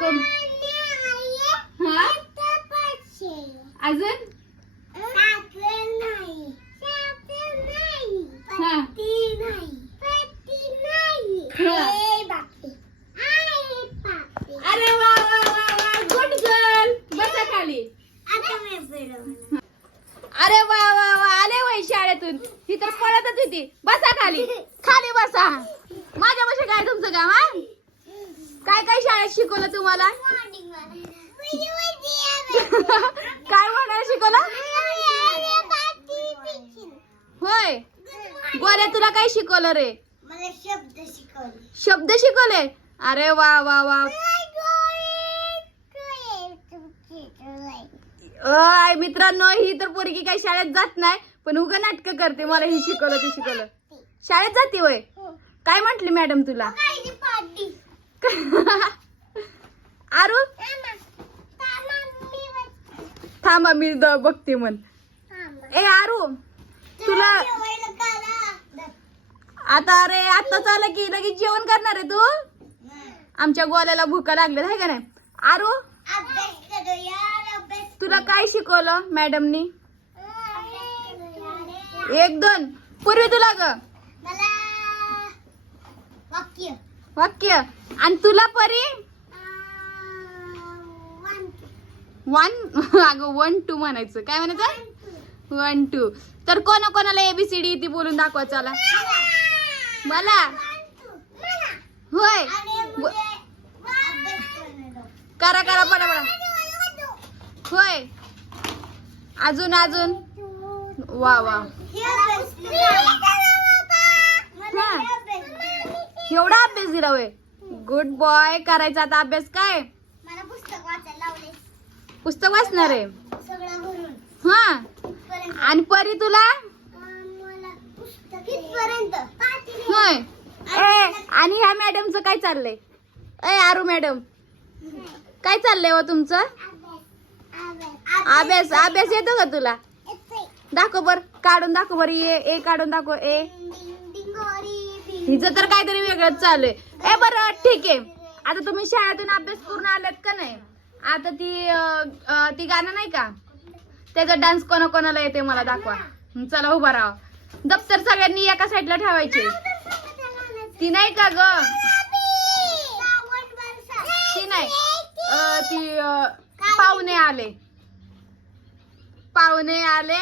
कोण? हा? अजून? हा. अरे वा वा वा वा. गुड गर्ल बसा खाली. अरे वा वा वा. आले वय शाळेतून. ती तर पळतच होती. बसा खाली. खाली बसा. माझ्या काय तुमचं काम हा? काय काय शाळेत शिकवलं तुम्हाला? काय म्हणायला शिकवलं? होय. गोऱ्या तुला काय शिकवलं रे? शब्द शिकवले? शब्द शिकवले अरे वा वा वा. अय मित्रांनो ही तर पोरगी काही शाळेत जात नाही पण उगा नाटक करते. मला ही शिकवलं ती शिकवलं. शाळेत जाते वय काय म्हंटली मॅडम तुला? आरू? थांबा मी द- बघते म्हण. ए आरू तुला आता अरे आता चालं की लगेच जेवण करणार आहे तू? आमच्या गोल्याला भुका लागल्या आहे का नाही? आरू? तुला काय शिकवलं मॅडमनी? एक दोन. पूर्वी तुला ग. वाक्य. आणि तुला परी? वन अगं वन टू म्हणायचं. काय म्हणायचं? वन टू तर कोणा कोणाला एबीसीडी ती बोलून दाखवा चला. मला? होय. करा करा पडा पडा होय. अजून अजून. वा वा. एवढा अभ्यास दिला होय. गुड बॉय करायचा आता अभ्यास काय? मला पुस्तक वाचायला लावले पुस्तक वाचणार आहे. सगळं भरून. हा. इथपर्यंत. आणि परी तुला? अं, मला पुस्तक इथपर्यंत. पाचवी. होय. ए आणि ह्या मॅडमचं काय चाललंय? ए आरू मॅडम. काय चाललंय हो तुमचं? अभ्यास. अभ्यास येतो का तुला. दाखव बर. काढून दाखव बर. ए ए काढून दाखव. ए. हिचं तर काहीतरी वेगळंच चालू आहे ए बरं ठीक आहे. आता तुम्ही शाळेतून अभ्यास करून आलात का नाही? आता ती अं, ती गाणं नाही का? त्याचा डान्स कोणा कोणाला येते मला दाखवा. चला उभा राहा. दप्तर सगळ्यांनी एका साईडला ठेवायचे. ती नाही का ग? ती नाही. अं, ती अं, पाहुणे आले. पाहुणे आले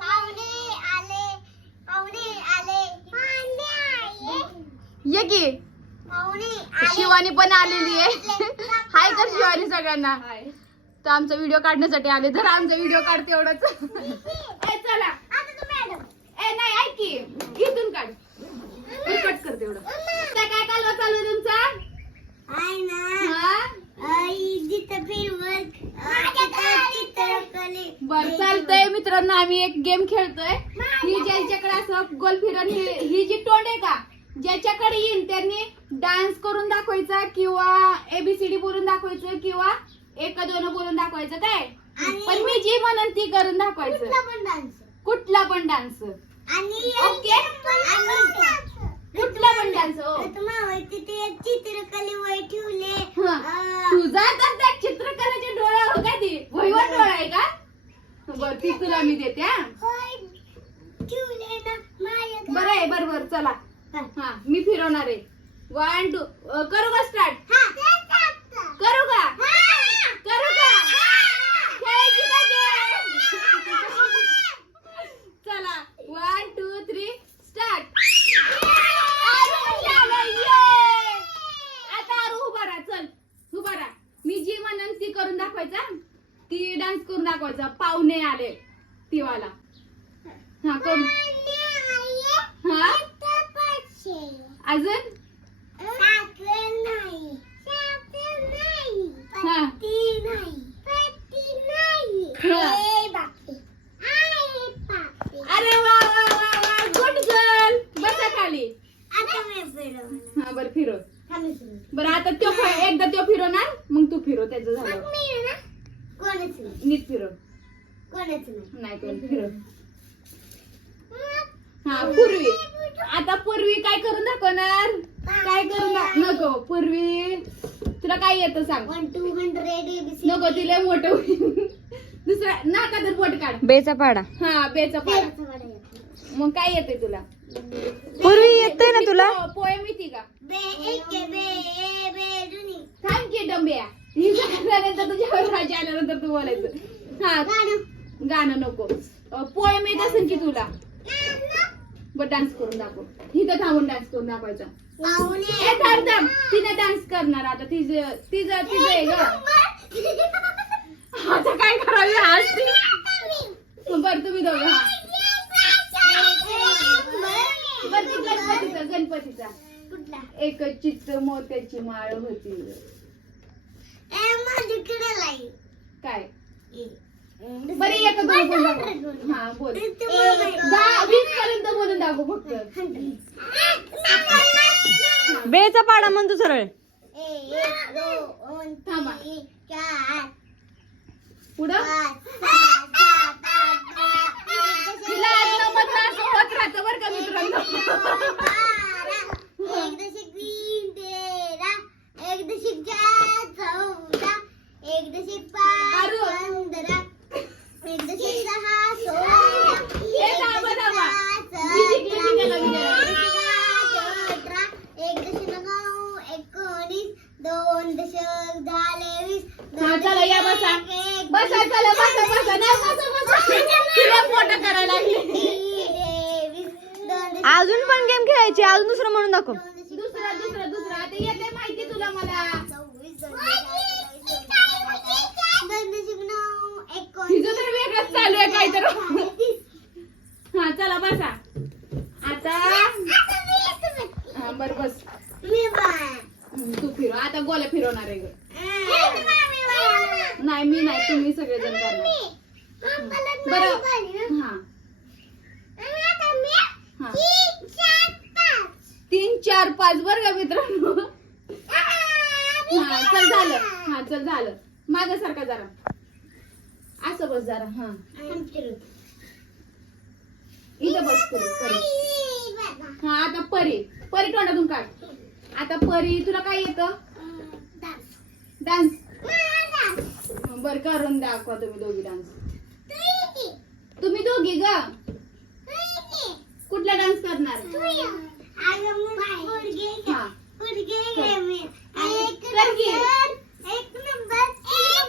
पाहुणे आले पाहुणे आले पाहुणे आले ये की. शिवानी पण आलेली आहे. हाय कर शिवानी सगळ्यांना. तर आमचा व्हिडिओ काढण्यासाठी आले तर आमचा व्हिडिओ काढते एवढंच. चला. आता तू मॅडम ए नाही ऐक की. इथून काढ. मी कट करते एवढं. काय काय कालवा चालू आहे तुमचा? हा? बर चालतंय मित्रांनो आम्ही एक गेम खेळतोय. ही ज्याच्याकडे असं गोल फिरण ही ही जी तोंड आहे का? ज्याच्याकडे येईल त्यांनी डान्स करून दाखवायचा किंवा एबीसीडी बोलून दाखवायचं किंवा एक दोन बोलून दाखवायचं काय? पण मी जी म्हणन ती करून दाखवायचं. कुठला पण डान्स कुठला पण डान्स आणि ओके. कुठला पण डान्स हो. चित्रकले ठेवले. तुझा तर त्या चित्रकलेचे डोळे हो काय ती भैवन डोळा आहे का? बर ती तुला मी देते बरं आहे बरं बरं चला. हा. मी फिरवणार आहे. वन टू करू का स्टार्ट हा. करू का? हा. करू का? खेळायची का game? चला वन टू थ्री स्टार्ट आता आरू उभा राहा चल उभा राहा. मी जी म्हणन ती करून दाखवायचा. ती डान्स करून दाखवायचा. पाहुणे आले तिवाला. हा करून हा? अजून? हा. अरे वा वा वा वा. गुड गर्ल बसा खाली. हा बरं फिरव बरं आता फ- एकदा त्यो फिरवणार मग तू फिरव त्याचं झालं. नीट फिरव नाही. नाही कोण फिरव हा पूर्वी. आता पूर्वी काय करून दाखवणार? काय करून दाख- नको पूर्वी तुला काय येतं सांग. वन टू हंड्रेड एबीसी नको तिला मोठं होईल. दुसरा नाकातून पोट काढ. बेचा पाडा. हा बेचा पाडा. मग काय येते तुला? पूर्वी येतंय ना तुला? पोयम येते का? बे एक बे ए बे दुनी थांब की डंब्या. ही झाल्यानंतर तुझ्या राजा आल्यानंतर तू बोलायचं. हा गाणं. गाणं नको. पोयम येत असेल की तुला? बर डान्स करून दाखव. इथं थांबून डान्स करून दाखवायचा. ए थांब डान्स करणार आता. तिचं तिचं तिचं आहे ग. आता काय करावी आज ती? बर तुम्ही दोघं हा. बर ती गणपतीचा गणपतीचा. एक चित्त मोत्याची माळ होती. काय? बरं एक दोन बोल दाखव. हा बोल. दहा वीस पर्यंत बोलून दाखव फक्त. बेचा पाडा म्हण तू सरळ थांबा. तीन चार पुढं पाच सहा सात आठ नऊ तिला आजनं मधनं असं होत राहतं बरं का मित्रांनो बारा एक दशक तीन तेरा एक दशक चार चौदा एक दशक पाच आरू. पंधरा एक दशक सहा सोळा ए, थांबा, थांबा. सतरा, मी जिंकली, जिंकायला सतरा, विचारा. अठरा एक दशक नऊ एकोणीस दोन दशक झाले वीस हा, चला, या बसा. एक- बसा चला बसा बसा नाही बसा बसा तिला मोठं करायला लागले तेवीस, दोन दशक अजून पण गेम खेळायची अजून दुसरं म्हणून दाखव दुसरा दुसरा दुसरा आता येते माहिती तुला मला तिचं तर वेगळंच चालू आहे काहीतरी तीस. हा चला बसा आता. हा बर बस तू फिरव आता गोल्या फिरवणार आहे. नाही मी नाही तुम्ही सगळेजण करणार बरं. नाही पाहिजे. हा आणि आता मी हा तीन, चार, पाच. तीन चार पाच बर का मित्रांनो हा चल झालं. हा चल झालं. माग सारखा जरा. असं बस जरा हा. इथं बस परी. हा आता परी. परी तोंडातून काढ. आता परी तुला काय येतं? डान्स. बर करून दाखवा तुम्ही दोघी डान्स. तुम्ही दोघी ग? कुठला डान्स करणार? हा. कर की. एक नंबर. एक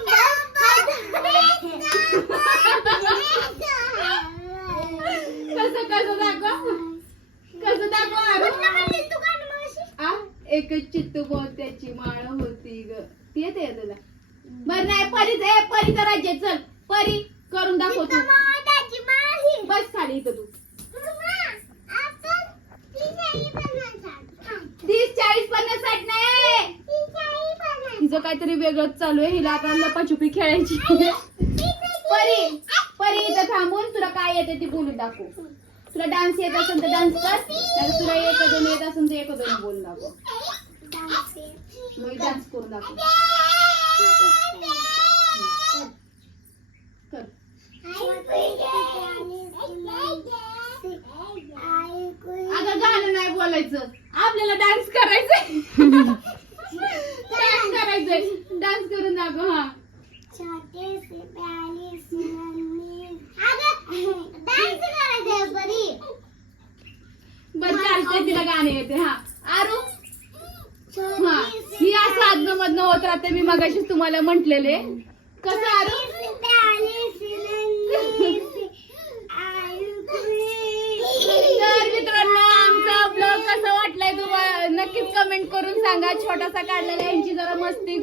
कसं कसं दाखव? कसं दाखव आरू आ? एक चित्त त्याची माळ होती ग. ती येते तुला? बर नाही परी ए परीचं राज्य चल परी करून दाखव तू बस खाली इथं तू तीस चाळीस पन्नास साठ नाही हिचं काहीतरी वेगळंच चालू आहे. हिला आता लपाछुपी खेळायची परी परी इथं थांबून तुला काय येते ती बोलून दाखव. तुला डान्स येत असेल तर डान्स कर. नाही तुला एक दोन येत असेल तर एक दोन बोलून दाखव. मग डान्स करून दाखव. कर अगं गाणं नाही बोलायचं. आपल्याला डान्स करायचंय. डान्स करायचंय. डान्स करून दाखव हा. छोटे से प्याले से नन्हे अगं डान्स चालतंय तिला गाणे येते हा. आरू? हा. ही असं आदन मधनं होत राहते मी मगाशीच तुम्हाला म्हटलेले. कसं आरू से प्याले से नन्हे से आयु तर मित्रांनो आमचा ब्लॉग कसा वाटलाय तुम्हाला नक्कीच कमेंट करून सांगा छोटासा काढलेला यांची जरा मस्ती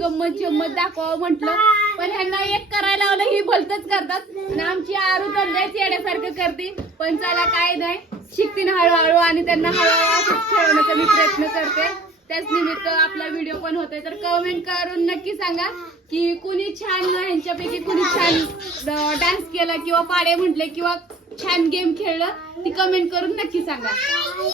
गंमत जम्मत दाखवावं म्हटलं. पण ह्यांना एक करायला लावलं ही भलतच करतात. आणि आमची आरू तर येण्यासारखं करते. पण चला काय नाही. शिकतीन हळूहळू आणि त्यांना हळूहळू असंच खेळवण्याचा मी प्रयत्न करते. त्याच निमित्त आपला व्हिडिओ पण होतोय. तर कमेंट करून नक्की सांगा की कुणी छान ह्यांच्यापैकी कुणी छान डान्स केला किंवा पाडे म्हटले किंवा छान गेम खेळलं ती कमेंट करून नक्की सांगा.